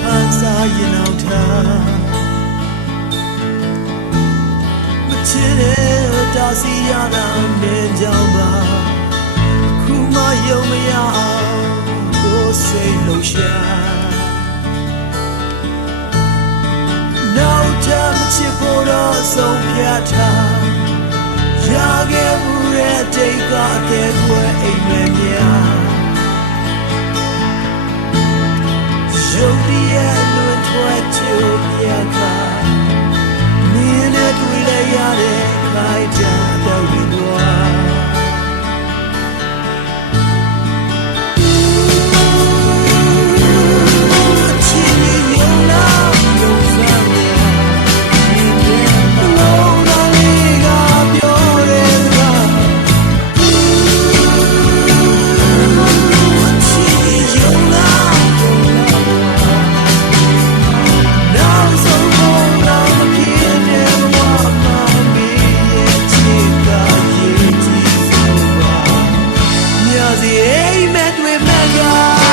ခံစားရင်အောင်ထားမချစ်တဲ့တာစီရတာနေကြောင်ပါခုမှယုံမရအောင်ကိုယ်စိတ်လှရှာနောက်ထပ်မချစ်ဖို့တော့ဆုံးဖြတ်ထားရခဲ့မှုရဲ့တိတ်ကအသေး ရု the aim at we measure